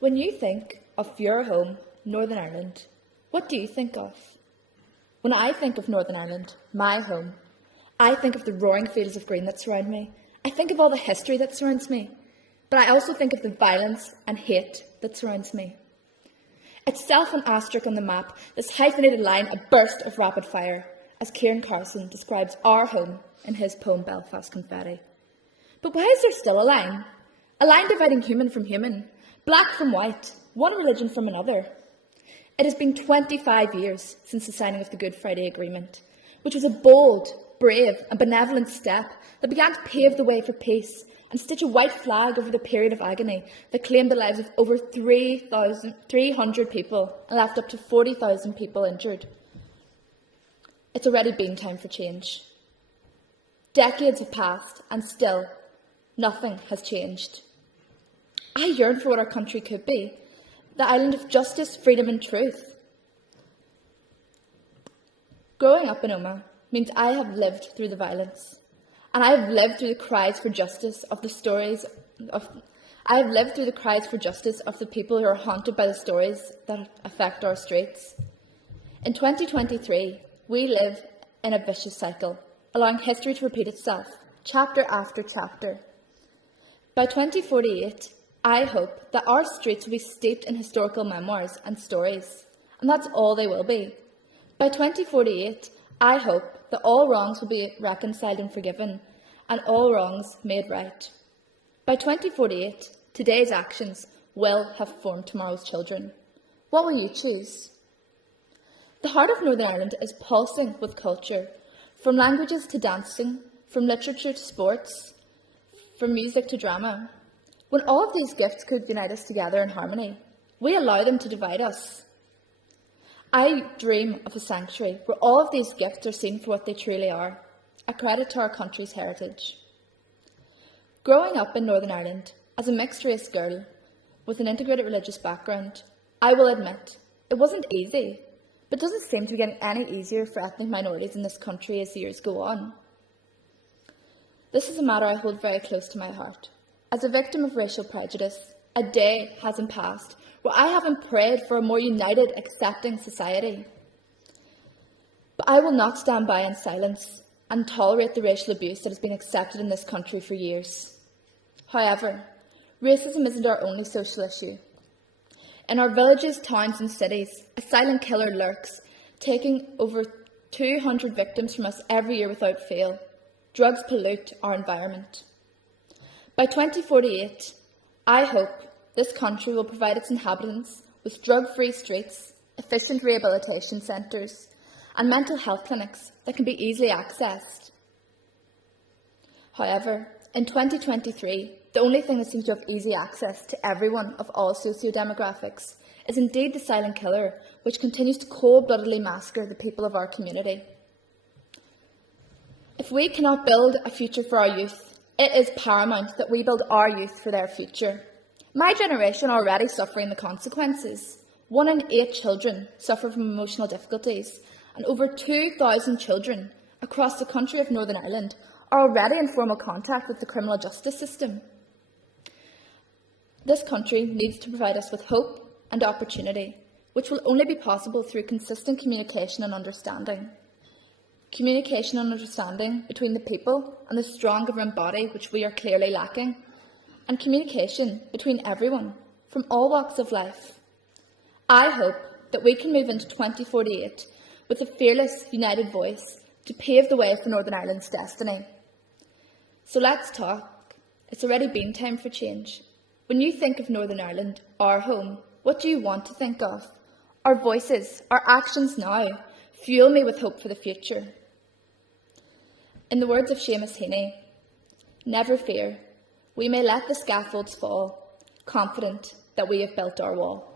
When you think of your home, Northern Ireland, what do you think of? When I think of Northern Ireland, my home, I think of the roaring fields of green that surround me. I think of all the history that surrounds me. But I also think of the violence and hate that surrounds me. Itself an asterisk on the map, this hyphenated line a burst of rapid fire, as Kieran Carson describes our home in his poem Belfast Confetti. But why is there still a line? A line dividing human from human, black from white, one religion from another. It has been 25 years since the signing of the Good Friday Agreement, which was a bold, brave and benevolent step that began to pave the way for peace and stitch a white flag over the period of agony that claimed the lives of over 300 people and left up to 40,000 people injured. It's already been time for change. Decades have passed and still nothing has changed. I yearn for what our country could be, the island of justice, freedom and truth. Growing up in Omagh means I have lived through the violence, and I have lived through the cries for justice of the people who are haunted by the stories that affect our streets. In 2023, we live in a vicious cycle, allowing history to repeat itself, chapter after chapter. By 2048, I hope that our streets will be steeped in historical memoirs and stories, and that's all they will be. By 2048, I hope that all wrongs will be reconciled and forgiven, and all wrongs made right. By 2048, today's actions will have formed tomorrow's children. What will you choose? The heart of Northern Ireland is pulsing with culture, from languages to dancing, from literature to sports, from music to drama. When all of these gifts could unite us together in harmony, we allow them to divide us. I dream of a sanctuary where all of these gifts are seen for what they truly are, a credit to our country's heritage. Growing up in Northern Ireland as a mixed-race girl with an integrated religious background, I will admit it wasn't easy, but doesn't seem to be getting any easier for ethnic minorities in this country as the years go on. This is a matter I hold very close to my heart. As a victim of racial prejudice, a day hasn't passed where I haven't prayed for a more united, accepting society. But I will not stand by in silence and tolerate the racial abuse that has been accepted in this country for years. However, racism isn't our only social issue. In our villages, towns and cities, a silent killer lurks, taking over 200 victims from us every year without fail. Drugs pollute our environment. By 2048, I hope this country will provide its inhabitants with drug-free streets, efficient rehabilitation centres and mental health clinics that can be easily accessed. However, in 2023, the only thing that seems to have easy access to everyone of all socio-demographics is indeed the silent killer, which continues to cold-bloodedly massacre the people of our community. If we cannot build a future for our youth, it is paramount that we build our youth for their future. My generation are already suffering the consequences. 1 in 8 children suffer from emotional difficulties, and over 2,000 children across the country of Northern Ireland are already in formal contact with the criminal justice system. This country needs to provide us with hope and opportunity, which will only be possible through consistent communication and understanding. Communication and understanding between the people and the strong government body, which we are clearly lacking, and communication between everyone from all walks of life. I hope that we can move into 2048 with a fearless, united voice to pave the way for Northern Ireland's destiny. So let's talk. It's already been time for change. When you think of Northern Ireland, our home, what do you want to think of? Our voices, our actions now, fuel me with hope for the future. In the words of Seamus Heaney, never fear, we may let the scaffolds fall, confident that we have built our wall.